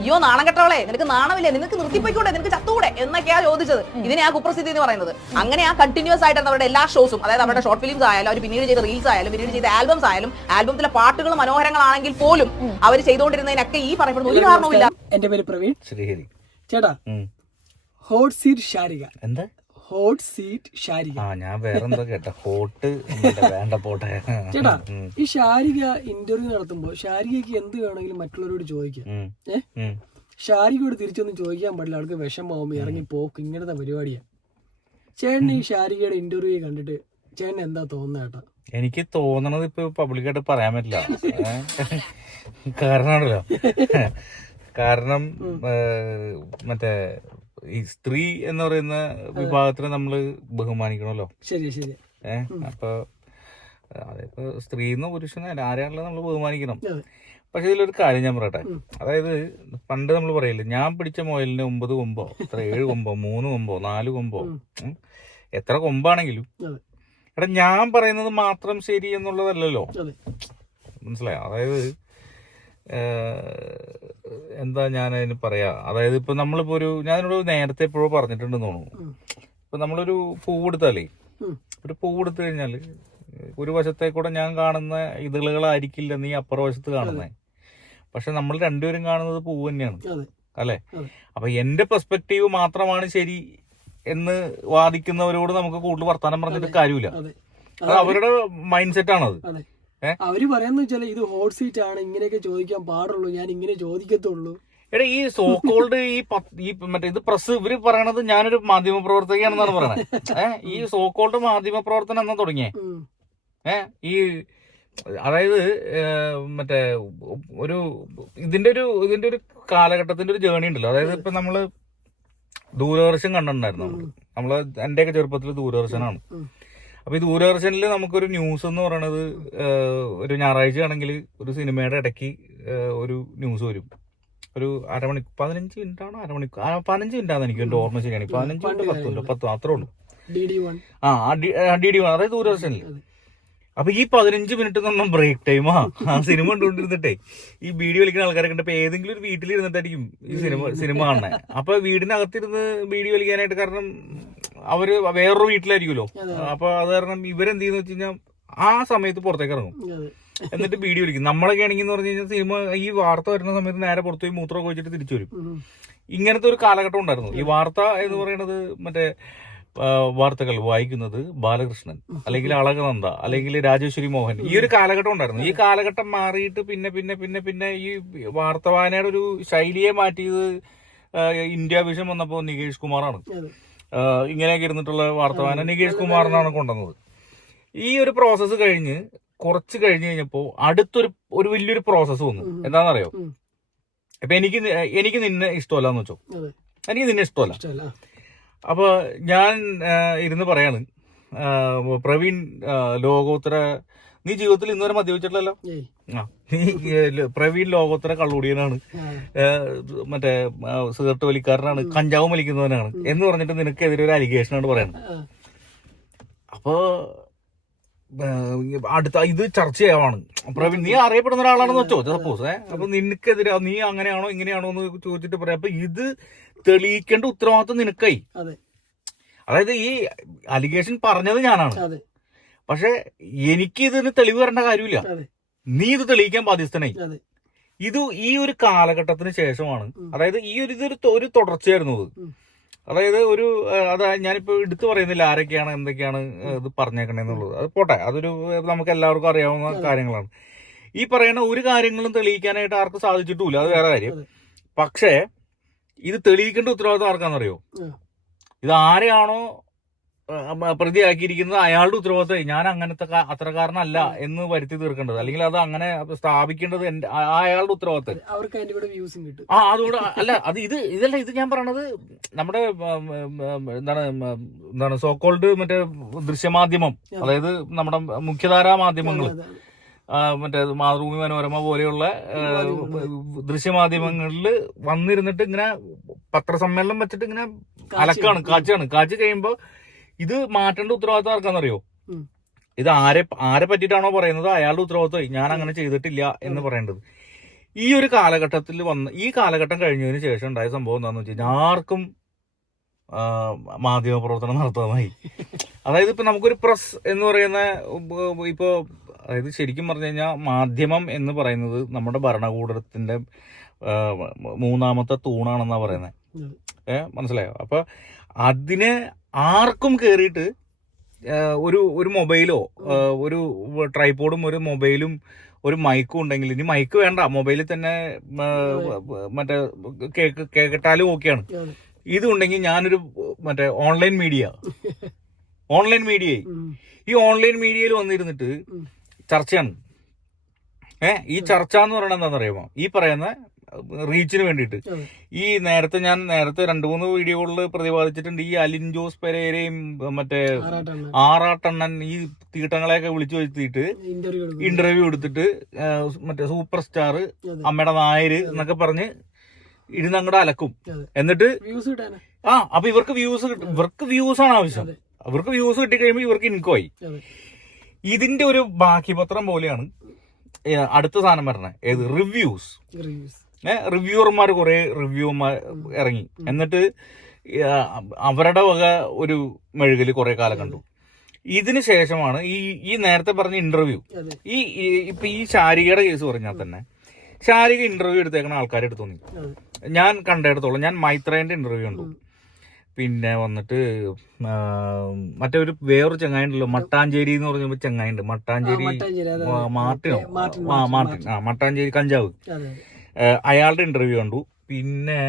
അയ്യോ നാണം കെട്ടവളെ നിനക്ക് നാണമില്ലേ? നിനക്ക് നിർത്തിപ്പോയിക്കൂടെ? നിനക്ക് ചത്തൂടെ എന്നൊക്കെയാ ചോദിച്ചത്. ഇതിനെ ആ കുപ്രസിദ്ധി എന്ന് പറയുന്നത്. അങ്ങനെ ആ കണ്ടിന്യൂസ് ആയിട്ട് അവരുടെ എല്ലാ ഷോസും അതായത് അവരുടെ ഷോർട്ട് ഫിലിംസ് ആയാലും അവർ പിന്നീട് ചെയ്ത റീൽസ് ആയാലും പിന്നീട് ചെയ്ത ആൽബംസ് ആയാലും ആൽബത്തിലെ പാട്ടുകൾ മനോഹരങ്ങളാണെങ്കിൽ പോലും അവർ ചെയ്തുകൊണ്ടിരുന്നതിനൊക്കെ ഈ പറയപ്പെടുന്ന ഒരു കാരണവും ഇല്ല എന്റെ പേര് പ്രവീൺ. ശ്രീഹരി. ചേട്ടാ. ഹോട്ട് സീറ്റ് ഷാരിക എന്താ? ഹോട്ട് സീറ്റ് ഷാരിക ആ ഞാൻ വേറെന്തോ കേട്ട. ഹോട്ട് വേണ്ട പോട്ടെ. ചേട്ടാ ഈ ഷാരിക ഇന്റർവ്യൂ നടത്തുമ്പോ ശാരികക്ക് എന്ത് വേണമെങ്കിലും മറ്റുള്ളവരോട് ചോദിക്കാം. ഏഹ്. ഷാരികയോട് തിരിച്ചൊന്നും ചോദിക്കാൻ പാടില്ല. അവൾക്ക് വിഷമാവും ഇറങ്ങി പോക്ക് ഇങ്ങനത്തെ പരിപാടിയാ. ചേട്ടൻ ഈ ഷാരികയുടെ ഇന്റർവ്യൂ കണ്ടിട്ട് ചേട്ടൻ എന്താ തോന്നുന്നത് ചേട്ടാ? എനിക്ക് തോന്നണത് ഇപ്പൊ പബ്ലിക്കായിട്ട് പറയാൻ പറ്റില്ല? കാരണമാണല്ലോ. കാരണം മറ്റേ ഈ സ്ത്രീ എന്ന് പറയുന്ന വിഭാഗത്തിനെ നമ്മൾ ബഹുമാനിക്കണല്ലോ ശരി ശരി ഏഹ് അപ്പൊ അതിപ്പോ സ്ത്രീ എന്നോ പുരുഷനോ ആരെയാണല്ലോ നമ്മൾ ബഹുമാനിക്കണം. പക്ഷെ ഇതിലൊരു കാര്യം ഞാൻ പറയട്ടെ. അതായത് പണ്ട് നമ്മൾ പറയില്ലേ ഞാൻ പിടിച്ച മുയലിന് ഒമ്പത് കൊമ്പോ എത്ര ഏഴ് കൊമ്പോ മൂന്ന് കൊമ്പോ നാല് കൊമ്പോ എത്ര കൊമ്പാണെങ്കിലും. എടാ ഞാൻ പറയുന്നത് മാത്രം ശരി എന്നുള്ളതല്ലല്ലോ. മനസ്സിലായോ? അതായത് എന്താ ഞാൻ അതിന് പറയാ? അതായത് ഇപ്പൊ നമ്മളിപ്പോ ഒരു ഞാനൊരു നേരത്തെ എപ്പോഴോ പറഞ്ഞിട്ടുണ്ടെന്ന് തോന്നുന്നു. ഇപ്പൊ നമ്മളൊരു പൂവെടുത്താലേ. ഒരു പൂവെടുത്തു കഴിഞ്ഞാൽ ഒരു വശത്തെ കൂടെ ഞാൻ കാണുന്ന ഇതളുകളായിരിക്കില്ല നീ അപ്പുറ വശത്ത് കാണുന്നത് പക്ഷെ നമ്മൾ രണ്ടുപേരും കാണുന്നത് പൂവ് തന്നെയാണ്. അല്ലെ. അപ്പൊ എന്റെ പെർസ്പെക്റ്റീവ് മാത്രമാണ് ശരി എന്ന് വാദിക്കുന്നവരോട് നമുക്ക് കൂടുതൽ വർത്തമാനം പറഞ്ഞിട്ട് കാര്യമില്ല. അതെ. അവരുടെ മൈൻഡ് സെറ്റ് ആണത്? അവർ പറയാന്ന് വെച്ചാൽ ഇത് ഹോട്ട് സീറ്റ് ആണ് ഇങ്ങനെയൊക്കെ ചോദിക്കാൻ പാടുള്ളൂ ഞാൻ ഇങ്ങനെ ചോദിക്കത്തുള്ളൂ. എടാ ഈ സോക്കോൾഡ് ഈ ഈ മറ്റേ ഇത് പ്രസ് ഇവർ പറയണത് ഞാനൊരു മാധ്യമ പ്രവർത്തകയാണെന്നാണ് പറയണത് ഏഹ് ഈ സോക്കോൾഡ് മാധ്യമ പ്രവർത്തനം എന്നാ തുടങ്ങിയേ. ഏഹ് ഈ അതായത് മറ്റേ ഒരു ഇതിന്റെ ഒരു ഇതിന്റെ ഒരു കാലഘട്ടത്തിന്റെ ഒരു ജേണി ഉണ്ടല്ലോ. അതായത് ഇപ്പൊ നമ്മൾ ദൂരദർശൻ കണ്ടിട്ടുണ്ടായിരുന്നു നമ്മൾ നമ്മൾ എന്റെയൊക്കെ ചെറുപ്പത്തിൽ ദൂരദർശനാണ്. അപ്പൊ ഈ ദൂരദർശനിൽ നമുക്കൊരു ന്യൂസ് എന്ന് പറയുന്നത് ഒരു ഞായറാഴ്ച ആണെങ്കിൽ ഒരു സിനിമയുടെ ഇടയ്ക്ക് ഒരു ന്യൂസ് വരും. ഒരു അരമണിക്കൂർ പതിനഞ്ച് മിനിറ്റ് ആണോ അരമണിക്കൂർ? ആ, പതിനഞ്ച് മിനിറ്റ് ആണെന്ന് എനിക്ക് എന്റെ ഓർമ്മ ശരിയാണ്. പതിനഞ്ച് മിനിറ്റ് പത്ത് മിനിറ്റ് പത്ത് അത്രേ ഉള്ളൂ. D D one. ആ ഡി ഡി അതായത് ദൂരദർശനിൽ അപ്പൊ ഈ പതിനഞ്ച് മിനിറ്റ് നമ്മൾ ബ്രേക്ക് ടൈമാ ആ സിനിമ കണ്ടുകൊണ്ടിരുന്നിട്ടേ ഈ വീഡിയോ വലിക്കുന്ന ആൾക്കാരെ കണ്ടപ്പോ ഏതെങ്കിലും ഒരു വീട്ടിൽ ഇരുന്നിട്ടായിരിക്കും ഈ സിനിമ സിനിമ കാണുന്നത് അപ്പൊ വീടിനകത്തിരുന്ന് വീഡിയോ വലിക്കാനായിട്ട് കാരണം അവർ വേറൊരു വീട്ടിലായിരിക്കുമല്ലോ. അപ്പൊ അത് കാരണം ഇവരെന്ത് ചെയ്യുന്ന വെച്ച് കഴിഞ്ഞാൽ ആ സമയത്ത് പുറത്തേക്ക് ഇറങ്ങും. എന്നിട്ട് വീഡിയോ വലിക്കും നമ്മളൊക്കെ ആണെങ്കിൽ എന്ന് പറഞ്ഞു കഴിഞ്ഞാൽ സിനിമ ഈ വാർത്ത വരുന്ന സമയത്ത് നേരെ പുറത്തു പോയി മൂത്രമൊക്കെ വെച്ചിട്ട് തിരിച്ചു വരും. ഇങ്ങനത്തെ ഒരു കാലഘട്ടം ഉണ്ടായിരുന്നു. ഈ വാർത്ത എന്ന് പറയുന്നത് മറ്റേ വാർത്തകൾ വായിക്കുന്നത് ബാലകൃഷ്ണൻ അല്ലെങ്കിൽ അളകനന്ദ അല്ലെങ്കിൽ രാജേശ്വരി മോഹൻ ഈ ഒരു കാലഘട്ടം ഉണ്ടായിരുന്നു. ഈ കാലഘട്ടം മാറിയിട്ട് പിന്നെ പിന്നെ പിന്നെ പിന്നെ ഈ വാർത്ത വായനയുടെ ഒരു ശൈലിയെ മാറ്റിയത് ഇന്ത്യ വിഷൻ വന്നപ്പോൾ നികേഷ് കുമാറാണ്. ഇങ്ങനെയൊക്കെ ഇരുന്നിട്ടുള്ള വാർത്ത വായന നികേഷ് കുമാറിനാണ് കൊണ്ടുവന്നത്. ഈ ഒരു പ്രോസസ്സ് കഴിഞ്ഞ് കുറച്ച് കഴിഞ്ഞ് കഴിഞ്ഞപ്പോൾ അടുത്തൊരു ഒരു വലിയൊരു പ്രോസസ്സ് വന്നു. എന്താണെന്നറിയോ? അപ്പൊ എനിക്ക് എനിക്ക് നിന്നെ ഇഷ്ടമല്ല എന്ന് വെച്ചോ എനിക്ക് നിന്നെ ഇഷ്ടമല്ല. ഇഷ്ടമല്ല അപ്പൊ ഞാൻ ഇരുന്ന് പറയാണ്. പ്രവീൺ ലോകോത്തര നീ ജീവിതത്തിൽ ഇന്നുവരെ മദ്യപിച്ചിട്ടില്ലല്ലോ? ഏയ്. ആ നീ പ്രവീൺ ലോകോത്തര കള്ളുടിയനാണ് മറ്റേ സിഗരറ്റ് വലിക്കാരനാണ് കഞ്ചാവ് വലിക്കുന്നവനാണ്. എന്ന് പറഞ്ഞിട്ട് നിനക്കെതിരെ ഒരു അലിഗേഷനാണ് പറയുന്നത് അപ്പോൾ അടുത്ത ഇത് ചർച്ച ചെയ്യാവാണ്. പ്രവീൺ നീ അറിയപ്പെടുന്ന ഒരാളാണെന്ന് വെച്ചോ? സപ്പോസ് ഏഹ് അപ്പൊ നിനക്കെതിരെ നീ അങ്ങനെയാണോ ഇങ്ങനെയാണോ എന്ന് ചോദിച്ചിട്ട് പറയാം. അപ്പൊ ഇത് തെളിയിക്കേണ്ട ഉത്തരവാദിത്വം നിനക്കായി. അതെ. അതായത് ഈ അലിഗേഷൻ പറഞ്ഞത് ഞാനാണ്. പക്ഷെ എനിക്ക് ഇതിന് തെളിവ് വരേണ്ട കാര്യമില്ല. നീ ഇത് തെളിയിക്കാൻ ബാധ്യസ്ഥനായി. ഇത് ഈ ഒരു കാലഘട്ടത്തിന് ശേഷമാണ് അതായത് ഈ ഒരു ഇതൊരു ഒരു തുടർച്ചയായിരുന്നു. അതായത് ഒരു അത് ഞാനിപ്പോൾ ഞാനിപ്പോ എടുത്തു പറയുന്നില്ല ആരൊക്കെയാണ് എന്തൊക്കെയാണ് ഇത് പറഞ്ഞേക്കണേന്നുള്ളത്. അത് പോട്ടെ അതൊരു നമുക്ക് എല്ലാവർക്കും അറിയാവുന്ന കാര്യങ്ങളാണ്. ഈ പറയുന്ന ഒരു കാര്യങ്ങളും തെളിയിക്കാനായിട്ട് ആർക്കും സാധിച്ചിട്ടില്ല അത് വേറെ കാര്യം. പക്ഷേ ഇത് തെളിയിക്കേണ്ട ഉത്തരവാദിത്വം ആർക്കാണെന്നറിയോ? അറിയോ ഇത് ആരെയാണോ പ്രതിയാക്കിയിരിക്കുന്നത് അയാളുടെ ഉത്തരവാദിത്തം. ഞാൻ അങ്ങനത്തെ അത്രക്കാരനല്ല എന്ന് വരുത്തി തീർക്കേണ്ടത്. അല്ലെങ്കിൽ അത് അങ്ങനെ സ്ഥാപിക്കേണ്ടത് അയാളുടെ ഉത്തരവാദിത്തം. അവർക്ക് അതിന്റെ കൂടെ വ്യൂസും കിട്ടും. ആ അതുകൊണ്ട് അല്ല അത് ഇത് ഇതല്ല ഇത് ഞാൻ പറയണത് നമ്മുടെ എന്താണ് എന്താണ് സോക്കോൾഡ് മറ്റേ ദൃശ്യമാധ്യമം അതായത് നമ്മുടെ മുഖ്യധാരാ മാധ്യമങ്ങൾ മറ്റേ മാതൃഭൂമി മനോരമ പോലെയുള്ള ദൃശ്യമാധ്യമങ്ങളിൽ വന്നിരുന്നിട്ട് ഇങ്ങനെ പത്രസമ്മേളനം വെച്ചിട്ട് ഇങ്ങനെ അലക്കാണ് കാച്ചാണ് കാച്ച് കഴിയുമ്പോ ഇത് മാറ്റേണ്ട ഉത്തരവാദിത്തം ആർക്കാണെന്നറിയോ. ഇത് ആരെ ആരെ പറ്റിയിട്ടാണോ പറയുന്നത്? അയാളുടെ ഉത്തരവാദിത്വം ഞാൻ അങ്ങനെ ചെയ്തിട്ടില്ല എന്ന് പറയേണ്ടത്. ഈ ഒരു കാലഘട്ടത്തിൽ വന്ന ഈ കാലഘട്ടം കഴിഞ്ഞതിന് ശേഷം ഉണ്ടായ സംഭവം എന്താണെന്ന് വെച്ച് കഴിഞ്ഞാൽ ആർക്കും മാധ്യമ പ്രവർത്തനം നടത്താനായി അതായത് ഇപ്പൊ നമുക്കൊരു പ്രസ് എന്ന് പറയുന്ന ഇപ്പോ ഇപ്പൊ അതായത് ശരിക്കും പറഞ്ഞു കഴിഞ്ഞാൽ മാധ്യമം എന്ന് പറയുന്നത് നമ്മുടെ ഭരണകൂടത്തിന്റെ മൂന്നാമത്തെ തൂണാണെന്നാണ് പറയുന്നത് ഏഹ് മനസ്സിലായോ? അപ്പൊ അതിന് ആർക്കും കയറിയിട്ട് ഒരു ഒരു മൊബൈലോ ഒരു ട്രൈപോഡും ഒരു മൊബൈലും ഒരു മൈക്കും ഉണ്ടെങ്കിൽ ഇനി മൈക്ക് വേണ്ട. മൊബൈലിൽ തന്നെ മറ്റേ കേക്ക് കേട്ടാലും ഓക്കെയാണ്. ഇതുണ്ടെങ്കിൽ ഞാനൊരു മറ്റേ ഓൺലൈൻ മീഡിയ. ഓൺലൈൻ മീഡിയ ഈ ഓൺലൈൻ മീഡിയയിൽ വന്നിരുന്നിട്ട് ചർച്ചയാണ്. ഏഹ് ഈ ചർച്ച എന്ന് പറയുന്നത് എന്താണെന്ന് അറിയാമോ ഈ പറയുന്ന റീച്ചിന് വേണ്ടിയിട്ട്. ഈ നേരത്തെ ഞാൻ നേരത്തെ രണ്ട് മൂന്ന് വീഡിയോകളിൽ പ്രതിപാദിച്ചിട്ടുണ്ട് ഈ അലിൻ ജോസ് പെരേരയും മറ്റേ ആറാട്ടാണ് ആറാട്ടണ്ണൻ ഈ തീട്ടങ്ങളെയൊക്കെ വിളിച്ചു വരുത്തിയിട്ട് ഇന്റർവ്യൂ എടുത്തിട്ട് മറ്റേ സൂപ്പർ സ്റ്റാർ. അമ്മയുടെ നായര് എന്നൊക്കെ പറഞ്ഞ് ഇരുന്ന് അങ്ങോട്ട് അലക്കും. എന്നിട്ട് ആ അപ്പൊ ഇവർക്ക് വ്യൂസ് കിട്ടും ഇവർക്ക് വ്യൂസ് ആണ് ആവശ്യം. അവർക്ക് വ്യൂസ് കിട്ടിക്കഴിയുമ്പോൾ ഇവർക്ക് ഇൻകം ആയി. ഇതിന്റെ ഒരു ബാക്കി പത്രം പോലെയാണ് അടുത്ത സാധനം പറഞ്ഞത് ഏത്? റിവ്യൂസ് റിവ്യൂസ് റിവ്യൂവർമാർ കുറേ റിവ്യൂമാർ ഇറങ്ങി. എന്നിട്ട് അവരുടെ വക ഒരു മെഴുകൽ കുറെ കാലം കണ്ടു. ഇതിന് ശേഷമാണ് ഈ ഈ നേരത്തെ പറഞ്ഞ ഇന്റർവ്യൂ ഈ ഇപ്പൊ ഈ ശാരികയുടെ കേസ് പറഞ്ഞാൽ തന്നെ ശാരിക ഇന്റർവ്യൂ എടുത്തേക്കണ ആൾക്കാരെ എടുത്തു തോന്നി. ഞാൻ കണ്ടിടത്തോളം ഞാൻ മൈത്രേന്റെ ഇന്റർവ്യൂ കണ്ടു. പിന്നെ വന്നിട്ട് മറ്റൊരു മറ്റേ ഒരു വേറൊരു ചങ്ങായി ഉണ്ടല്ലോ മട്ടാഞ്ചേരി എന്ന് പറഞ്ഞ ചങ്ങായി ഉണ്ട്. മട്ടാഞ്ചേരി. മാർട്ടിനോ? മാർട്ടിൻ, ആ മാർട്ടിൻ, മാർട്ടിൻ. ആ മട്ടാഞ്ചേരി കഞ്ചാവ്. അയാളുടെ ഇന്റർവ്യൂ കണ്ടു. പിന്നെ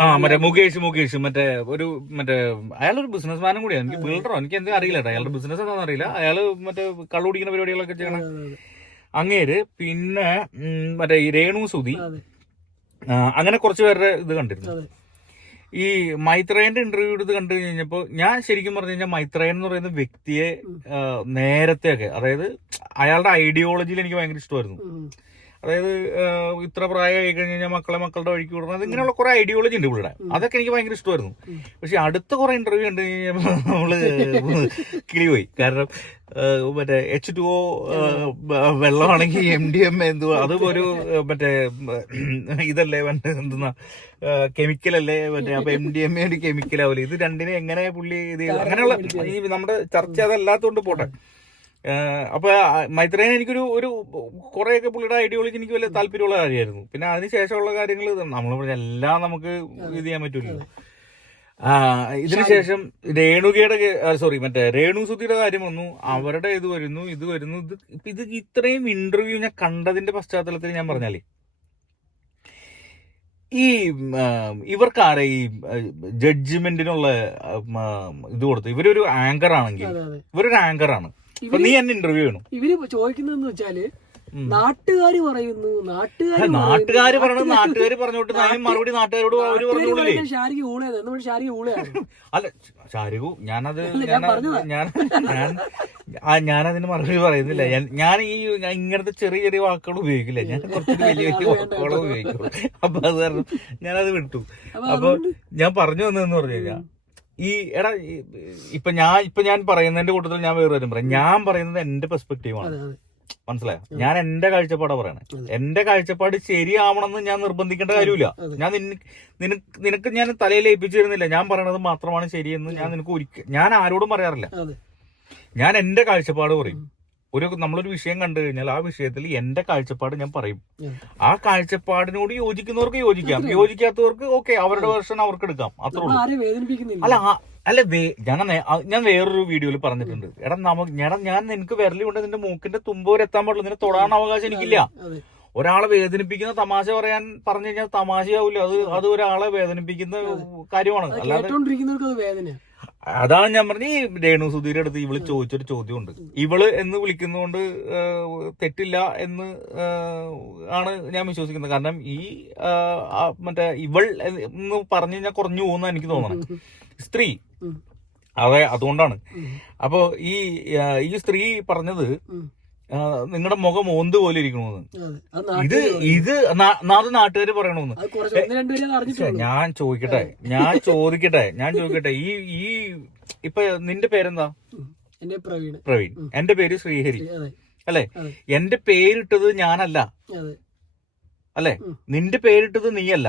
ആ മറ്റേ മുകേഷ് മുകേഷ് മറ്റേ ഒരു മറ്റേ അയാളൊരു ബിസിനസ്മാനും കൂടിയാണ്. എനിക്ക് ബിൽഡറോ എനിക്ക് എന്തെങ്കിലും അറിയില്ല അയാളുടെ ബിസിനസ് എന്താണെന്ന് അറിയില്ല. അയാൾ മറ്റേ കള്ളുപിടിക്കുന്ന പരിപാടികളൊക്കെ ചെയ്യണം അങ്ങേര് പിന്നെ മറ്റേ ഈ രേണു സുതി അങ്ങനെ കുറച്ച് പേരുടെ ഇത് കണ്ടിരുന്നു. ഈ മൈത്രേയന്റെ ഇന്റർവ്യൂ എടുത്ത് കണ്ടു കഴിഞ്ഞപ്പോ ഞാൻ ശരിക്കും പറഞ്ഞു കഴിഞ്ഞാൽ മൈത്രേൻ എന്ന് പറയുന്ന വ്യക്തിയെ നേരത്തെയൊക്കെ അതായത് അയാളുടെ ഐഡിയോളജിയിൽ എനിക്ക് ഭയങ്കര ഇഷ്ടമായിരുന്നു. അതായത് ഇത്ര പ്രായമായി കഴിഞ്ഞ് കഴിഞ്ഞാൽ മക്കളെ മക്കളുടെ വഴിക്ക് വിടണം. ഇങ്ങനെയുള്ള കുറെ ഐഡിയോളജി ഉണ്ട് പുള്ളിയുടെ അതൊക്കെ എനിക്ക് ഭയങ്കര ഇഷ്ടമായിരുന്നു. പക്ഷെ അടുത്ത കുറെ ഇന്റർവ്യൂ ഉണ്ട് കഴിഞ്ഞപ്പോൾ നമ്മൾ കിളിപോയി കാരണം മറ്റേ എച്ച് ടു ഒ വെള്ളമാണെങ്കിൽ എം ഡി എം എന്തോ അതും ഒരു മറ്റേ ഇതല്ലേ മറ്റേ എന്തെന്നാ കെമിക്കൽ അല്ലേ മറ്റേ അപ്പൊ എം ഡി എം ഒരു കെമിക്കൽ ആവില്ല ഇത് രണ്ടിനെ എങ്ങനെ പുള്ളി ഇത്? അങ്ങനെയുള്ള ഈ നമ്മുടെ ചർച്ച അതല്ലാത്തോണ്ട് പോട്ടെ. ഏഹ് അപ്പൊ ആ എനിക്കൊരു ഒരു കുറെയൊക്കെ പുള്ളിയുടെ ഐഡിയോളജി എനിക്ക് വലിയ താല്പര്യമുള്ള കാര്യമായിരുന്നു. പിന്നെ അതിന് ശേഷമുള്ള കാര്യങ്ങൾ നമ്മൾ പറഞ്ഞ എല്ലാം നമുക്ക് ഇത് ചെയ്യാൻ പറ്റില്ലല്ലോ ഇതിനുശേഷം ശേഷം രേണുകയുടെ സോറി മറ്റേ രേണു സുധിയുടെ കാര്യം വന്നു. അവരുടെ ഇത് വരുന്നു ഇത് വരുന്നു. ഇത് ഇപ്പൊ ഇത് ഇത്രയും ഇന്റർവ്യൂ ഞാൻ കണ്ടതിന്റെ പശ്ചാത്തലത്തിൽ ഞാൻ പറഞ്ഞാലേ ഈ ഇവർക്കാരെ ഈ ജഡ്ജ്മെന്റിനുള്ള ഇത് കൊടുത്തു. ഇവരൊരു ആങ്കർ ആണെങ്കിൽ ഇവരൊരു ആങ്കർ ആണ്. നീ എന്നെ ഇന്റർവ്യൂ ചെയ്യണം? ഇവർ ചോദിക്കുന്നതെന്ന് വെച്ചാൽ. നാട്ടുകാര് പറയുന്നു നാട്ടുകാര് നാട്ടുകാര് പറയണത് നാട്ടുകാര് പറഞ്ഞോട്ട് മറുപടി നാട്ടുകാരോട് അവർ ഊളയാണ്. നമ്മുടെ ഷാരിക്ക് ഊളയാണ്. അല്ല ഷാരിഖു ഞാനത് ഞാൻ ഞാൻ ഞാനതിന് മറുപടി പറയുന്നില്ല. ഞാൻ ഈ ഇങ്ങനത്തെ ചെറിയ ചെറിയ വാക്കുകൾ ഉപയോഗിക്കില്ല. ഞാൻ കുറച്ച് വലിയ വലിയ വാക്കുകളും ഉപയോഗിക്കുള്ളൂ. അപ്പൊ അത് കാരണം ഞാനത് വിട്ടു. അപ്പൊ അപ്പൊ ഞാൻ പറഞ്ഞു വന്നതെന്ന് പറഞ്ഞു കഴിഞ്ഞാൽ ഈ എടാ ഇപ്പൊ ഞാൻ ഇപ്പൊ ഞാൻ പറയുന്നതിന്റെ കൂട്ടത്തിൽ ഞാൻ വേറെ കാര്യം പറയാം. ഞാൻ പറയുന്നത് എന്റെ പെർസ്പെക്റ്റീവാണ് മനസ്സിലായോ? ഞാൻ എന്റെ കാഴ്ചപ്പാടാ പറയണേ. എന്റെ കാഴ്ചപ്പാട് ശരിയാവണമെന്ന് ഞാൻ നിർബന്ധിക്കേണ്ട കാര്യമില്ല. ഞാൻ നിനക്ക് നിനക്ക് ഞാൻ തലയിൽ ഏൽപ്പിച്ചു തരുന്നില്ല. ഞാൻ പറയണത് മാത്രമാണ് ശരിയെന്ന് ഞാൻ നിനക്ക് ഒരിക്കൽ ഞാൻ ആരോടും പറയാറില്ല. ഞാൻ എന്റെ കാഴ്ചപ്പാട് പറയും. ഒരു നമ്മളൊരു വിഷയം കണ്ടു കഴിഞ്ഞാൽ ആ വിഷയത്തിൽ എന്റെ കാഴ്ചപ്പാട് ഞാൻ പറയും. ആ കാഴ്ചപ്പാടിനോട് യോജിക്കുന്നവർക്ക് യോജിക്കാം. യോജിക്കാത്തവർക്ക് ഓക്കെ അവരുടെ വേർഷൻ അവർക്ക് എടുക്കാം. അത്രേ ഉള്ളൂ. അല്ല അല്ല വേ- ഞാൻ ഞാൻ വേറൊരു വീഡിയോയിൽ പറഞ്ഞിട്ടുണ്ട്. എടാ നമുക്ക് ഞാൻ ഞാൻ നിനക്ക് വിരലി കൊണ്ട് നിന്റെ മൂക്കിന്റെ തുമ്പ് വരെ എത്താൻ പാടുള്ളൂ നിന്നെ തൊടാൻ അവകാശം എനിക്കില്ല. ഒരാളെ വേദനിപ്പിക്കുന്ന തമാശ പറയാൻ പറഞ്ഞു കഴിഞ്ഞാൽ തമാശയാവില്ല അത് അത് ഒരാളെ വേദനിപ്പിക്കുന്ന കാര്യമാണ്. അല്ലാതെ അതാണ് ഞാൻ പറഞ്ഞ ഈ രേണു സുധീരെ അടുത്ത് ഇവൾ ചോദിച്ചൊരു ചോദ്യമുണ്ട് ഇവൾ എന്ന് വിളിക്കുന്നതുകൊണ്ട് തെറ്റില്ല എന്ന് ആണ് ഞാൻ വിശ്വസിക്കുന്നത് കാരണം ഈ മറ്റേ ഇവൾ എന്ന് പറഞ്ഞു കഴിഞ്ഞാൽ കുറഞ്ഞു പോകുന്ന എനിക്ക് തോന്നണം സ്ത്രീ. അതെ അതുകൊണ്ടാണ്. അപ്പോ ഈ ഈ സ്ത്രീ പറഞ്ഞത്. നിങ്ങളുടെ മുഖം ഓന്ത് പോലെ ഇരിക്കണമെന്ന് അതെ ഇത് ഇത് നാ- നാത് നാട്ടുകാര് പറയണമെന്ന് ഞാൻ ചോദിക്കട്ടെ ഞാൻ ചോദിക്കട്ടെ ഞാൻ ചോദിക്കട്ടെ. ഈ ഈ ഇപ്പൊ നിന്റെ പേരെന്താ. എന്റെ പ്രവീൺ. എന്റെ പേര് ശ്രീഹരി. അല്ലെ. എന്റെ പേരിട്ടത് ഞാനല്ല. അല്ലെ? നിന്റെ പേരിട്ടത് നീയല്ല.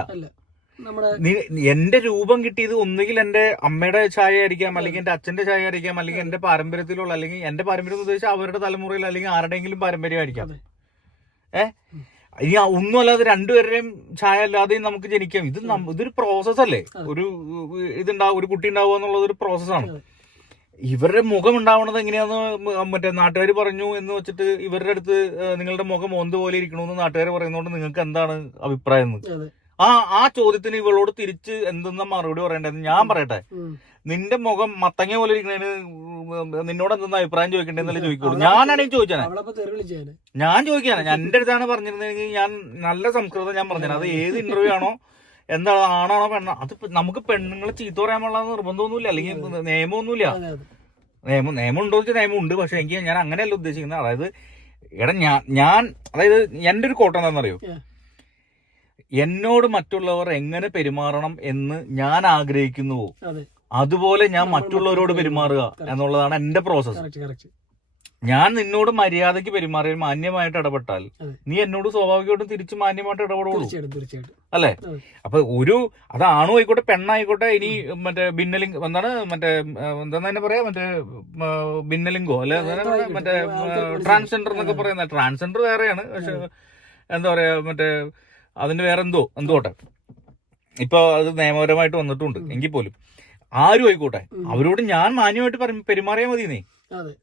എന്റെ രൂപം കിട്ടിയത് ഒന്നുകിൽ എന്റെ അമ്മയുടെ ചായ ആയിരിക്കാം അല്ലെങ്കിൽ എന്റെ അച്ഛന്റെ ചായ ആയിരിക്കാം അല്ലെങ്കിൽ എന്റെ പാരമ്പര്യത്തിലുള്ള അല്ലെങ്കിൽ എന്റെ പാരമ്പര്യം എന്ന് ഉദ്ദേശിച്ചാൽ അവരുടെ തലമുറയിൽ അല്ലെങ്കിൽ ആരുടെയെങ്കിലും പാരമ്പര്യമായിരിക്കാം. ആയിരിക്കാം ഏ? ഇനി ഒന്നും അല്ലാതെ രണ്ടുപേരുടെയും ഛായ അല്ലാതെയും നമുക്ക് ജനിക്കാം. ഇത് ഇതൊരു പ്രോസസ് അല്ലേ? ഒരു ഇതുണ്ടാവും ഒരു കുട്ടി ഉണ്ടാവുക എന്നുള്ളത് ഒരു പ്രോസസ്സാണ്. ഇവരുടെ മുഖം ഉണ്ടാവണത് എങ്ങനെയാന്ന് മറ്റേ നാട്ടുകാർ പറഞ്ഞു എന്ന് വെച്ചിട്ട് ഇവരുടെ അടുത്ത് നിങ്ങളുടെ മുഖം ഒന്ത് പോലെ ഇരിക്കണമെന്ന് നാട്ടുകാർ പറയുന്നതുകൊണ്ട് നിങ്ങൾക്ക് എന്താണ് അഭിപ്രായം എന്ന്? ആ ആ ചോദ്യത്തിന് ഇവളോട് തിരിച്ച് എന്തെന്നാ മറുപടി പറയണ്ടത്? ഞാൻ പറയട്ടെ. നിന്റെ മുഖം മത്തങ്ങ പോലെ ഇരിക്കണേന് നിന്നോട് എന്തെന്ന അഭിപ്രായം ചോദിക്കണ്ടെന്നല്ലേ ചോദിക്കുള്ളൂ? ഞാനാണെങ്കിൽ ചോദിച്ചാണ് ഞാൻ ചോദിക്കാണ് ഞാൻ എന്റെ അടുത്താണ് പറഞ്ഞിരുന്നെങ്കിൽ ഞാൻ നല്ല സംസ്കൃതം ഞാൻ പറഞ്ഞത് അത് ഏത് ഇന്റർവ്യൂ ആണോ എന്താ ആണാണോ പെണ്ണ അത് നമുക്ക് പെണ്ണുങ്ങളെ ചീത്ത പറയാനുള്ള നിർബന്ധമൊന്നുമില്ല. അല്ലെങ്കിൽ നിയമമൊന്നുമില്ല. നിയമം നിയമം ഉണ്ടോ വെച്ചാൽ നിയമം ഉണ്ട് പക്ഷെ എനിക്ക് ഞാൻ അങ്ങനെയല്ല ഉദ്ദേശിക്കുന്നത്. അതായത് എടാ ഞാൻ ഞാൻ അതായത് എന്റെ ഒരു കോട്ടം എന്താണെന്നറിയോ. എന്നോട് മറ്റുള്ളവർ എങ്ങനെ പെരുമാറണം എന്ന് ഞാൻ ആഗ്രഹിക്കുന്നുവോ അതെ. അതുപോലെ ഞാൻ മറ്റുള്ളവരോട് പെരുമാറുക എന്നുള്ളതാണ് എന്റെ പ്രോസസ്സ് ഞാൻ നിന്നോട് മര്യാദയ്ക്ക് പെരുമാറിയാൽ മാന്യമായിട്ട് ഇടപെട്ടാൽ നീ എന്നോട് സ്വാഭാവികമായിട്ടും തിരിച്ചു മാന്യമായിട്ട് ഇടപെടുള്ളൂ. അല്ലേ. അപ്പൊ ഒരു അത് ആണു ആയിക്കോട്ടെ പെണ്ണായിക്കോട്ടെ ഇനി മറ്റേ ഭിന്നലിംഗ് എന്താണ് മറ്റേ എന്താ തന്നെ പറയാ? മറ്റേ ഭിന്നലിംഗോ? അല്ലെ. മറ്റേ ട്രാൻസ്ജെൻഡർ എന്നൊക്കെ പറയുന്ന ട്രാൻസ്ജെൻഡർ വേറെയാണ്. പക്ഷെ എന്താ പറയാ മറ്റേ അതിന് വേറെ എന്തോ എന്തോട്ടെ. ഇപ്പൊ അത് നിയമപരമായിട്ട് വന്നിട്ടുണ്ട്. എങ്കിൽ പോലും ആരും ആയിക്കോട്ടെ. അവരോട് ഞാൻ മാന്യമായിട്ട് പെരു- പെരുമാറിയാൽ മതി നീ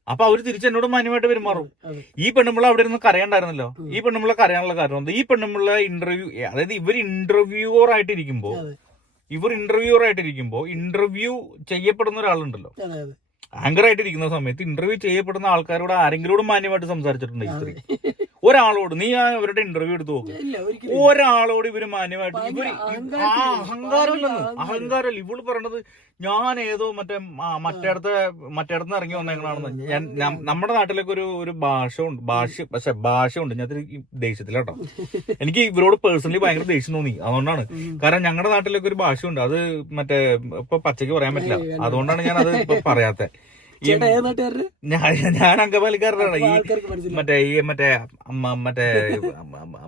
അപ്പൊ അവർ തിരിച്ച് എന്നോട് മാന്യമായിട്ട് പെരുമാറും. ഈ പെണ്ണുമ്പിള്ള അവിടെ ഇരുന്ന് കരയണ്ടായിരുന്നല്ലോ? ഈ പെണ്ണുമ്പിള്ള കരയാനുള്ള കാരണം ഈ പെണ്ണുമ്പിള്ള ഇന്റർവ്യൂ അതായത് ഇവർ ഇന്റർവ്യൂവർ ആയിട്ടിരിക്കുമ്പോ ഇവർ ഇന്റർവ്യൂവർ ആയിട്ടിരിക്കുമ്പോ ഇന്റർവ്യൂ ചെയ്യപ്പെടുന്ന ഒരാളുണ്ടല്ലോ? ആങ്കർ ആയിട്ടിരിക്കുന്ന സമയത്ത് ഇന്റർവ്യൂ ചെയ്യപ്പെടുന്ന ആൾക്കാരോട് ആരെങ്കിലോടും മാന്യമായിട്ട് സംസാരിച്ചിട്ടുണ്ട് ഈ സ്ത്രീ? അതെ. ഒരാളോട് നീ ആ അവരുടെ ഇന്റർവ്യൂ എടുത്തു നോക്ക്. ഒരാളോട് ഇവർ മാന്യമായിട്ട് ഇവർ അഹങ്കാരമില്ലെന്ന്. അഹങ്കാരമല്ല. ഇവൾ പറയണത് ഞാൻ ഏതോ മറ്റേ മറ്റേടത്തെ മറ്റേടത്ത് ഇറങ്ങി വന്നേക്കണാണെന്ന് ഞാൻ നമ്മുടെ നാട്ടിലൊക്കെ ഒരു ഒരു ഭാഷ ഉണ്ട് ഭാഷ പക്ഷെ ഭാഷ ഉണ്ട് ഞാൻ ദേഷ്യത്തിലാട്ടോ എനിക്ക് ഇവരോട് പേഴ്സണലി ഭയങ്കര ദേഷ്യം തോന്നി. അതുകൊണ്ടാണ്. കാരണം ഞങ്ങളുടെ നാട്ടിലൊക്കെ ഒരു ഭാഷ ഉണ്ട് അത് മറ്റേ ഇപ്പൊ പച്ചയ്ക്ക് പറയാൻ പറ്റില്ല. അതുകൊണ്ടാണ് ഞാൻ അത് ഇപ്പൊ ഞാൻ ഞാൻ അങ്കമാലിക്കാരനാണ്. ഈ മറ്റേ ഈ മറ്റേ അമ്മ മറ്റേ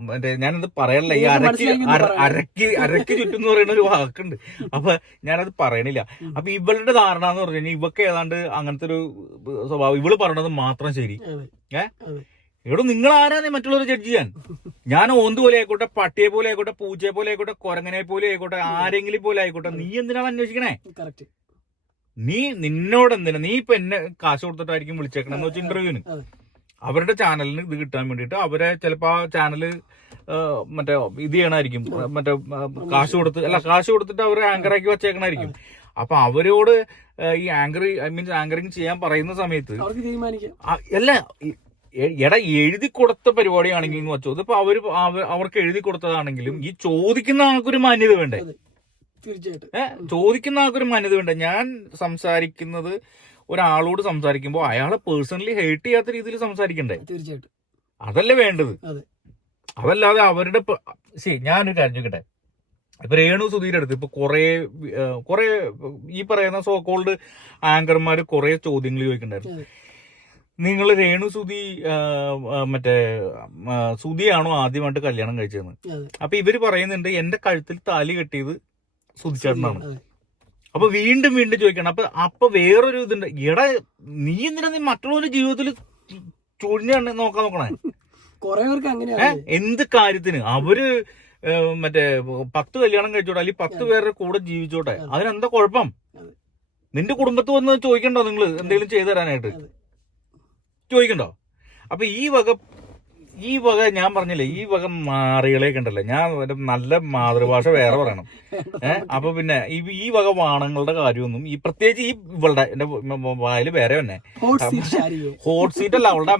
മറ്റേ ഞാനത് പറയണില്ല. ഈ അരക്ക്. അരക്ക് അരക്ക് ചുറ്റും എന്ന് പറയുന്ന ഒരു വാക്കുണ്ട്. അപ്പൊ ഞാനത് പറയണില്ല. അപ്പൊ ഇവളുടെ ധാരണ എന്ന് പറഞ്ഞു കഴിഞ്ഞാൽ ഇവക്ക് ഏതാണ്ട് അങ്ങനത്തെ ഒരു സ്വഭാവം. ഇവൾ പറയണത് മാത്രം ശരി. ഏ? ഇവിടെ നിങ്ങൾ ആരാന്ന് മറ്റുള്ളവരെ ജഡ്ജ് ചെയ്യാൻ? ഞാൻ ഓന്ത് പോലെ ആയിക്കോട്ടെ പട്ടിയെ പോലെ ആയിക്കോട്ടെ പൂച്ചയെ പോലെ ആയിക്കോട്ടെ കൊരങ്ങനെ പോലെ ആയിക്കോട്ടെ ആരെങ്കിലും പോലെ ആയിക്കോട്ടെ നീ എന്തിനാണ് അന്വേഷിക്കണേ? കറക്റ്റ് നീ നിന്നോട് എന്തിനാ? നീ ഇപ്പൊ എന്നെ കാശ് കൊടുത്തിട്ടായിരിക്കും വിളിച്ചേക്കണം എന്ന് വെച്ചാൽ ഇന്റർവ്യൂവിന് അവരുടെ ചാനലിന് ഇത് കിട്ടാൻ വേണ്ടിയിട്ട് അവരെ ചിലപ്പോ ആ ചാനൽ മറ്റേ ഇത് ചെയ്യണമായിരിക്കും മറ്റേ കാശ് കൊടുത്ത് അല്ല കാശ് കൊടുത്തിട്ട് അവരെ ആങ്കറാക്കി വെച്ചേക്കണായിരിക്കും. അപ്പൊ അവരോട് ഈ ആങ്കർ ഐ മീൻസ് ആങ്കറിങ് ചെയ്യാൻ പറയുന്ന സമയത്ത് അല്ല എടാ എഴുതി കൊടുത്ത പരിപാടിയാണെങ്കിൽ എന്ന് വെച്ചോ. ഇതിപ്പോ അവർ അവ- അവർക്ക് എഴുതി കൊടുത്തതാണെങ്കിലും ഈ ചോദിക്കുന്ന ആൾക്കൊരു മാന്യത വേണ്ടേ? തീർച്ചയായിട്ടും. ഏഹ് ചോദിക്കുന്ന ആൾക്കൊരു മനത വേണ്ടേ ഞാൻ സംസാരിക്കുന്നത് ഒരാളോട് സംസാരിക്കുമ്പോൾ അയാളെ പേഴ്സണലി ഹേർട്ട് ചെയ്യാത്ത രീതിയിൽ സംസാരിക്കണ്ടേ? തീർച്ചയായിട്ടും. അതല്ലേ വേണ്ടത്? അതെ. അതല്ലാതെ അവരുടെ ശരി ഞാനൊരു കാര്യം ചോദിക്കട്ടെ? ഇപ്പൊ രേണു സുധീരെ അടുത്ത് ഇപ്പൊ കുറെ കുറെ ഈ പറയുന്ന സോ കോൾഡ് ആങ്കർമാര് കുറെ ചോദ്യങ്ങൾ ചോദിക്കണ്ടായിരുന്നു. നിങ്ങൾ രേണു സുധി മറ്റേ സുധിയാണോ ആദ്യമായിട്ട് കല്യാണം കഴിച്ചതെന്ന്? അപ്പൊ ഇവർ പറയുന്നുണ്ട് എന്റെ കഴുത്തിൽ താലി കെട്ടിയത് സുധിച്ചേട്ടനാണ് അപ്പൊ വീണ്ടും വീണ്ടും ചോദിക്കണം. അപ്പൊ അപ്പൊ വേറൊരു ഇതുണ്ട്. എടാ നീ എന്തിനാ നീ മറ്റുള്ളവരുടെ ജീവിതത്തിൽ ചൊഴിഞ്ഞ നോക്കാൻ നോക്കണേ? കൊറേ പേർക്ക്? അങ്ങനെയാണ് എന്ത് കാര്യത്തിന്? അവർ മറ്റേ പത്ത് കല്യാണം കഴിച്ചോട്ടെ അല്ലെങ്കിൽ പത്ത് പേരുടെ കൂടെ ജീവിച്ചോട്ടെ അതിനെന്താ കുഴപ്പം? നിന്റെ കുടുംബത്ത് വന്ന് ചോദിക്കണ്ടോ നിങ്ങൾ എന്തെങ്കിലും ചെയ്തു തരാനായിട്ട്? ചോദിക്കണ്ടോ? അപ്പൊ ഈ വക ഈ വക ഞാൻ പറഞ്ഞില്ലേ ഈ വക മാറികളെ കണ്ടല്ലേ? ഞാൻ നല്ല മാതൃഭാഷ വേറെ പറയണം. ഏഹ് അപ്പൊ പിന്നെ ഈ ഈ വക വാണങ്ങളുടെ കാര്യമൊന്നും ഈ പ്രത്യേകിച്ച് ഈ ഇവളുടെ എന്റെ വായിൽ വേറെ തന്നെ. ഹോട്ട് സീറ്റ് അല്ല അവളുടെ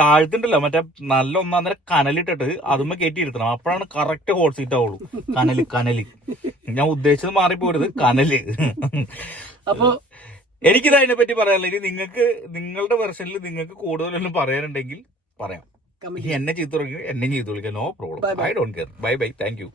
താഴ്ത്തിണ്ടല്ലോ മറ്റേ നല്ല ഒന്നാം നേരം കനലിട്ടിട്ട് അതുമ്മ കയറ്റി ഇരുത്തണം. അപ്പോഴാണ് കറക്റ്റ് ഹോട്ട് സീറ്റ് ആവുള്ളൂ കനൽ കനൽ. ഞാൻ ഉദ്ദേശിച്ചത് മാറിപ്പോരുത് കനൽ. അപ്പൊ എനിക്കിത് അതിനെ പറ്റി പറയാനുള്ള ഇനി നിങ്ങൾക്ക് നിങ്ങളുടെ വെർഷനിൽ നിങ്ങൾക്ക് കൂടുതലൊന്നും പറയാനുണ്ടെങ്കിൽ പറയാം. എന്നെ ചെയ്തു തുടങ്ങി എന്നെ ചെയ്തു വിളിക്കാം. No problem I don't care bye bye thank you